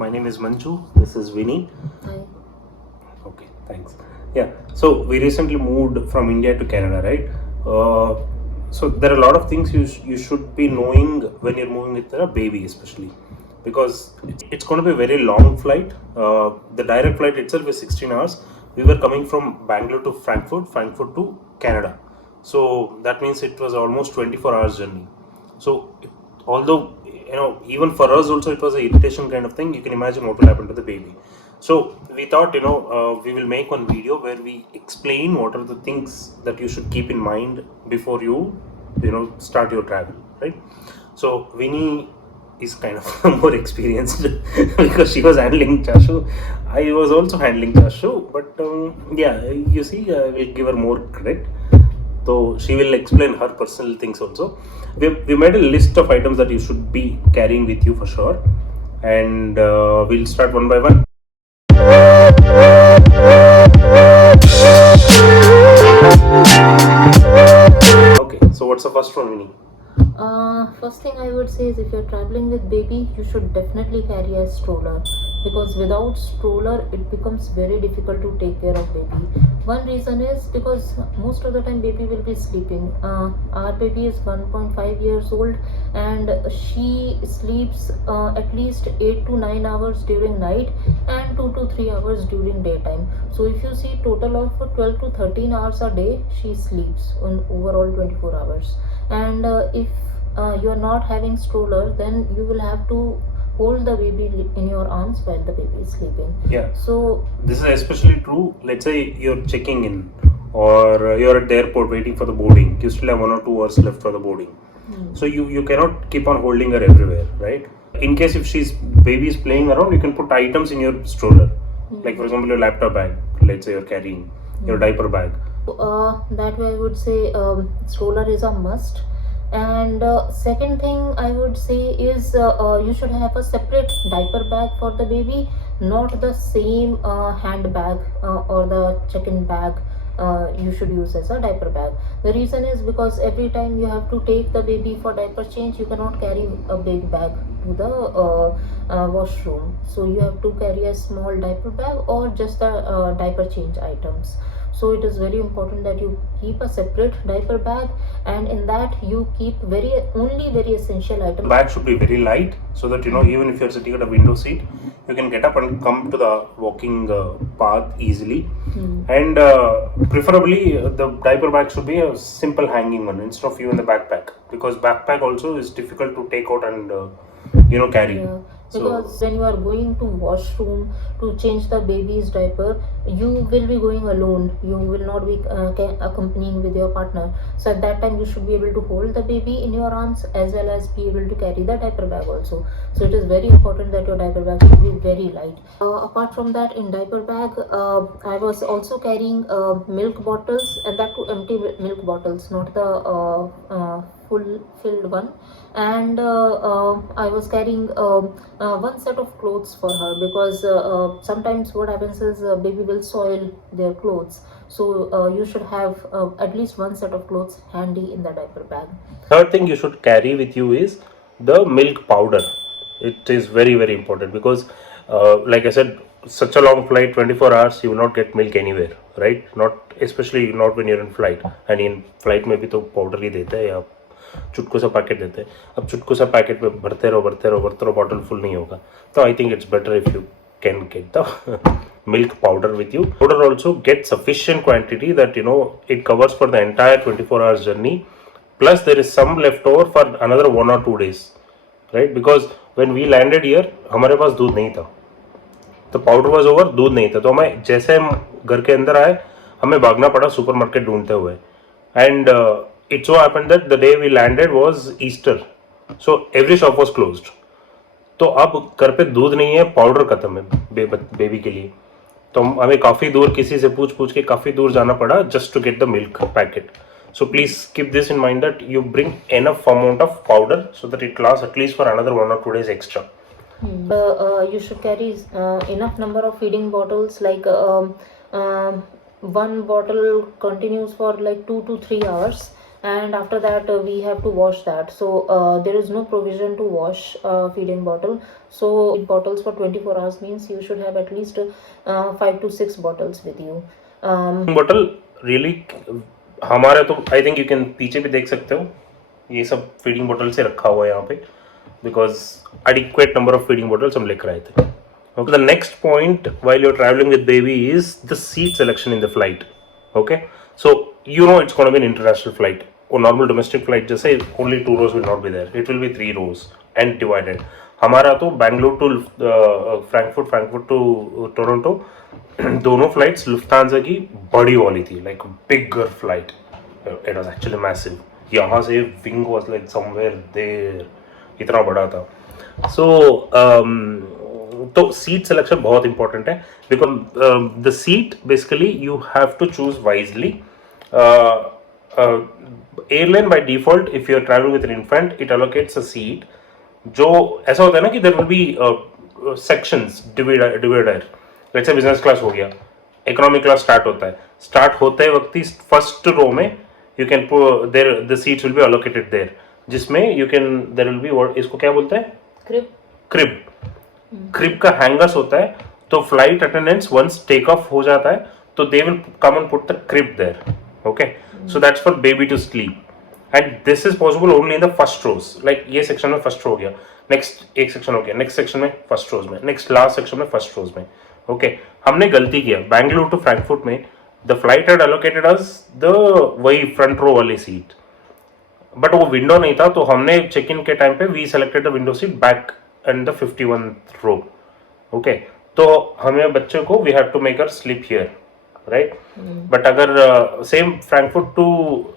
my name is Manju. This is Vinny. Hi. Okay, thanks. Yeah, so we recently moved from India to Canada, right? So there are a lot of things you should be knowing when you're moving with a baby, especially because it's going to be a very long flight. The direct flight itself is 16 hours. We were coming from Bangalore to Frankfurt to Canada. So that means it was almost 24 hours journey. So although even for us also it was an irritation kind of thing, you can imagine what will happen to the baby. So we thought we will make one video where we explain what are the things that you should keep in mind before you start your travel, right? So Winnie is kind of more experienced because she was handling Chashu. I was also handling Chashu, but yeah, you see, I will give her more credit. So she will explain her personal things also. We made a list of items that you should be carrying with you for sure, and we'll start one by one. Okay, so what's the first one, Winnie? First thing I would say is if you're traveling with baby, you should definitely carry a stroller, because without stroller it becomes very difficult to take care of baby. One reason is because most of the time baby will be sleeping. Our baby is 1.5 years old and she sleeps at least 8 to 9 hours during night and 2 to 3 hours during daytime. So if you see total of 12 to 13 hours a day she sleeps on overall 24 hours. And if you are not having stroller, then you will have to hold the baby in your arms while the baby is sleeping. Yeah. So this is especially true. Let's say you're checking in, or you're at the airport waiting for the boarding. You still have 1 or 2 hours left for the boarding. So you cannot keep on holding her everywhere, right? In case if baby is playing around, you can put items in your stroller. Like for example, your laptop bag. Let's say you're carrying your diaper bag. That way I would say stroller is a must. And second thing I would say is you should have a separate diaper bag for the baby, not the same handbag or the check-in bag you should use as a diaper bag. The reason is because every time you have to take the baby for diaper change, you cannot carry a big bag to the washroom. So you have to carry a small diaper bag or just the diaper change items. So it is very important that you keep a separate diaper bag, and in that you keep only very essential items. The bag should be very light so that even if you're sitting at a window seat, you can get up and come to the walking path easily. And preferably the diaper bag should be a simple hanging one instead of even the backpack, because backpack also is difficult to take out and carry. Yeah. Because when you are going to washroom to change the baby's diaper, you will be going alone. You will not be accompanying with your partner. So at that time you should be able to hold the baby in your arms as well as be able to carry the diaper bag also. So it is very important that your diaper bag should be very light. Apart from that, in diaper bag I was also carrying milk bottles, and that too empty milk bottles, not the full filled one. And I was carrying one set of clothes for her, because sometimes what happens is baby will soil their clothes. So you should have at least one set of clothes handy in the diaper bag. Third thing you should carry with you is the milk powder. It is very, very important because like I said, such a long flight, 24 hours, you will not get milk anywhere, right? Especially not when you're in flight. And in flight में भी तो powder ही देते हैं या चुटकू सा packet देते हैं. अब चुटकू सा पैकेट में भरते रहो बॉटल फुल नहीं होगा. तो I think it's better if you can get the milk powder with you. Powder also get sufficient quantity that it covers for the entire 24 hours journey, plus there is some left over for another 1 or 2 days, right? Because when we landed here हमारे पास दूध नहीं था, तो powder was over, दूध नहीं था, तो हमें जैसे हम घर के अंदर आए हमें भागना पड़ा सुपरमार्केट ढूंढते हुए. And it so happened that the day we landed was Easter, so every shop was closed. तो अब घर पे दूध नहीं है, पाउडर खत्म है बेबी के लिए. तो हमें काफ़ी दूर किसी से पूछ के काफ़ी दूर जाना पड़ा just to get the milk packet. So please keep this in mind that you bring enough amount of powder so that it lasts at least for another 1 or 2 days extra. You should carry enough number of feeding bottles, like one bottle continues for like 2 to 3 hours. and after that we have to wash that. So there is no provision to wash feeding bottle. So bottles for 24 hours means you should have at least 5 to 6 bottles with you. Bottle really हमारे तो I think you can पीछे भी देख सकते हो, ये सब feeding bottle से रखा हुआ है यहाँ पे, because adequate number of feeding bottles हम लेकर आए थे. Okay, the next point while you're traveling with baby is the seat selection in the flight. Okay, so you know it's going to be an international flight. Or normal domestic flight जैसे only 2 rows will not be there. It will be 3 rows and divided. हमारा तो Bangalore to Frankfurt to Toronto दोनों flights Lufthansa की बड़ी वाली थी, like bigger flight. It was actually massive. यहाँ से wing was like somewhere there, इतना बड़ा था. सो तो सीट सिलेक्शन बहुत इंपॉर्टेंट है, because the seat basically you have to choose wisely. Airline by default if you are travelling with an infant it allocates a seat. जो ऐसा होता है ना कि there will B sections divider. Let's say business class हो गया, economic class start होता है. स्टार्ट होते वक्त ही फर्स्ट रो में you can there the seats will be allocated there, जिसमें you can there will be इसको क्या बोलते हैं, क्रिब का हैंगर्स होता है. तो flight attendants once take off हो जाता है तो they will come and put the crib there. Okay, so that's for baby to sleep. And this is possible only in the first rows. Like ये section में first row हो गया, next एक section हो गया, नेक्स्ट सेक्शन में first rows में, next last section में फर्स्ट रोज में. ओके, हमने गलती किया. बैंगलोर टू फ्रैंकफर्ट में the flight had allocated us the वही फ्रंट रो वाली सीट, बट वो विंडो नहीं था. तो हमने चेक इन के टाइम पे we selected the window seat back and the 51th row. Okay, तो हमें बच्चे को we have to make her sleep here, right. But अगर सेम फ्रैंकफर्ट टू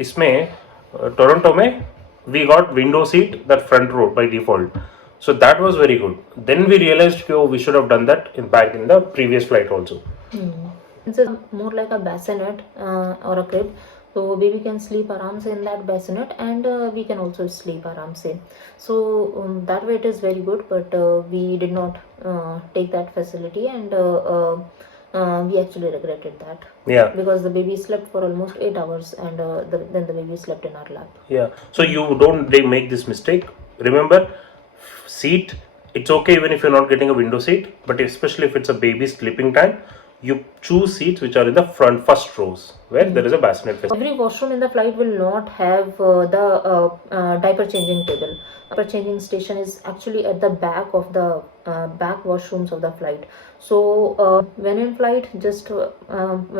इसमें टोरंटो में we got window seat that front row by default. So that was very good. Then we realized we should have done that back in the previous flight also. It's more like a bassinet or a crib. So baby can sleep aram se in that bassinet, and we can also sleep aram se. So that way it is very good, but we did not take that facility, and we actually regretted that. Yeah. Because the baby slept for almost 8 hours, and then the baby slept in our lap. Yeah. So you don't make this mistake. Remember, seat, it's okay even if you're not getting a window seat, but especially if it's a baby sleeping time, you choose seats which are in the first rows where there is a bassinet facility. Every washroom in the flight will not have the diaper changing table. Diaper changing station is actually at the back of the back washrooms of the flight. So when in flight, just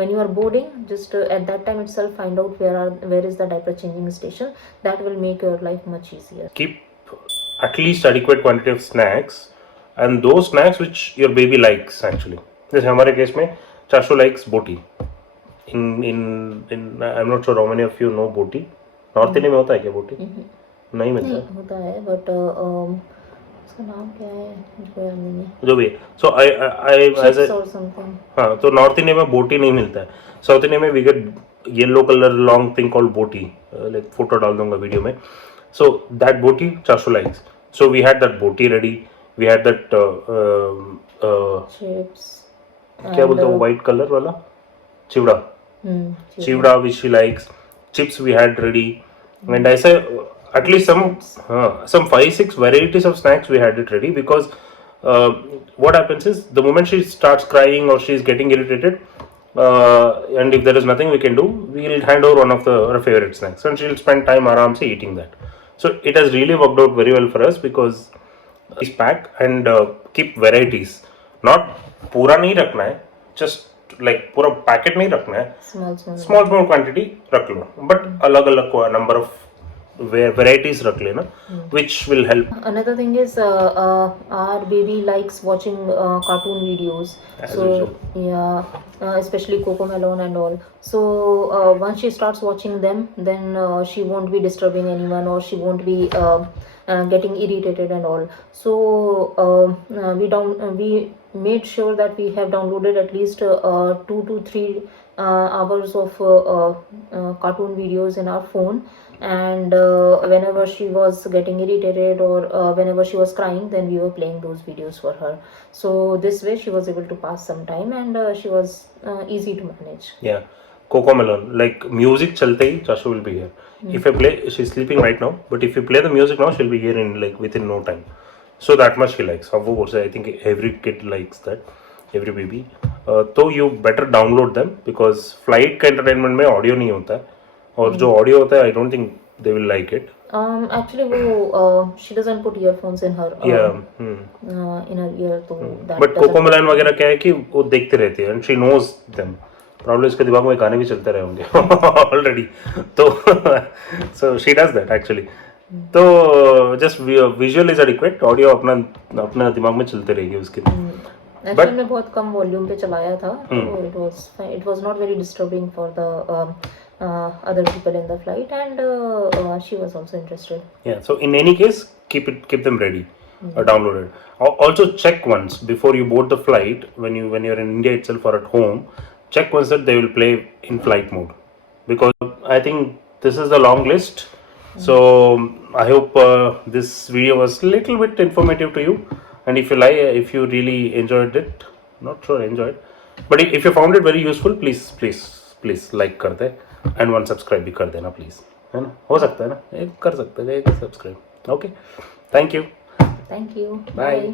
when you are boarding, just at that time itself find out where is the diaper changing station. That will make your life much easier. Keep at least adequate quantity of snacks, and those snacks which your baby likes actually. जैसे हमारे case में चाशु likes बोटी. in I'm not sure how many of you know बोटी. North India में होता है क्या बोटी? नहीं मिलता. नहीं होता है, but उसका नाम क्या है मुझको याद नहीं है. जो भी. So I as a हाँ, तो नॉर्थ इंडिया में बोटी नहीं मिलता है. साउथ इंडिया में we get yellow color long thing called बोटी. like फोटो डाल दूंगा वीडियो में. So that boti Chashu likes. So we had that boti ready. We had that chips. क्या बोलते हैं white color वाला चिवड़ा. चिवड़ा which she likes. Chips we had ready. And I say at least some 5-6 varieties of snacks we had it ready, because what happens is the moment she starts crying or she is getting irritated, and if there is nothing we can do, we will hand over one of her favorite snacks and she will spend time aram se eating that. So it has really worked out very well for us, because this pack and keep varieties. Not पूरा नहीं रखना है, just like पूरा packet नहीं रखना है, small quantity रख लो, but अलग अलग number of varieties रख लेना, which will help. Another thing is our baby likes watching cartoon videos. As so usual. yeah, especially Cocomelon and all. So once she starts watching them, then she won't be disturbing anyone, or she won't be getting irritated and all. So we made sure that we have downloaded at least 2 to 3 hours of cartoon videos in our phone, and whenever she was getting irritated or whenever she was crying, then we were playing those videos for her. So this way she was able to pass some time, and she was easy to manage. Yeah, Cocomelon, like music chalte hi Chashu will be here. If I play, she's sleeping right now, but if you play the music now, she'll be here in like within no time. So that much she likes. Of course, I think every kid likes that, every baby. So you better download them because flight का entertainment में audio नहीं होता है, और जो audio होता है, I don't think they will like it. Actually वो she doesn't put earphones in her in her ear, तो that But Cocomelon वगैरह क्या है कि वो देखते रहती है and she knows them. Probably इसके दिमाग में गाने भी चलते रहे होंगे already. तो so she does that actually. तो just visual is adequate, audio अपना दिमाग में चलते रहेगी उसके. Actually मैं बहुत कम वॉल्यूम पे चलाया था, तो it was not very disturbing for the other people in the flight, and she was also interested. Yeah, so in any case, keep them ready, downloaded. Also check once before you board the flight, when you're in India itself or at home, check once that they will play in flight mode, because I think this is the long list. So I hope this video was a little bit informative to you, and if you really enjoyed it, not sure enjoyed, but if you found it very useful, please like कर दे, and one subscribe भी कर देना please, है ना, हो सकता है ना, एक कर सकते हैं, एक subscribe. Okay, thank you. Thank you. Bye.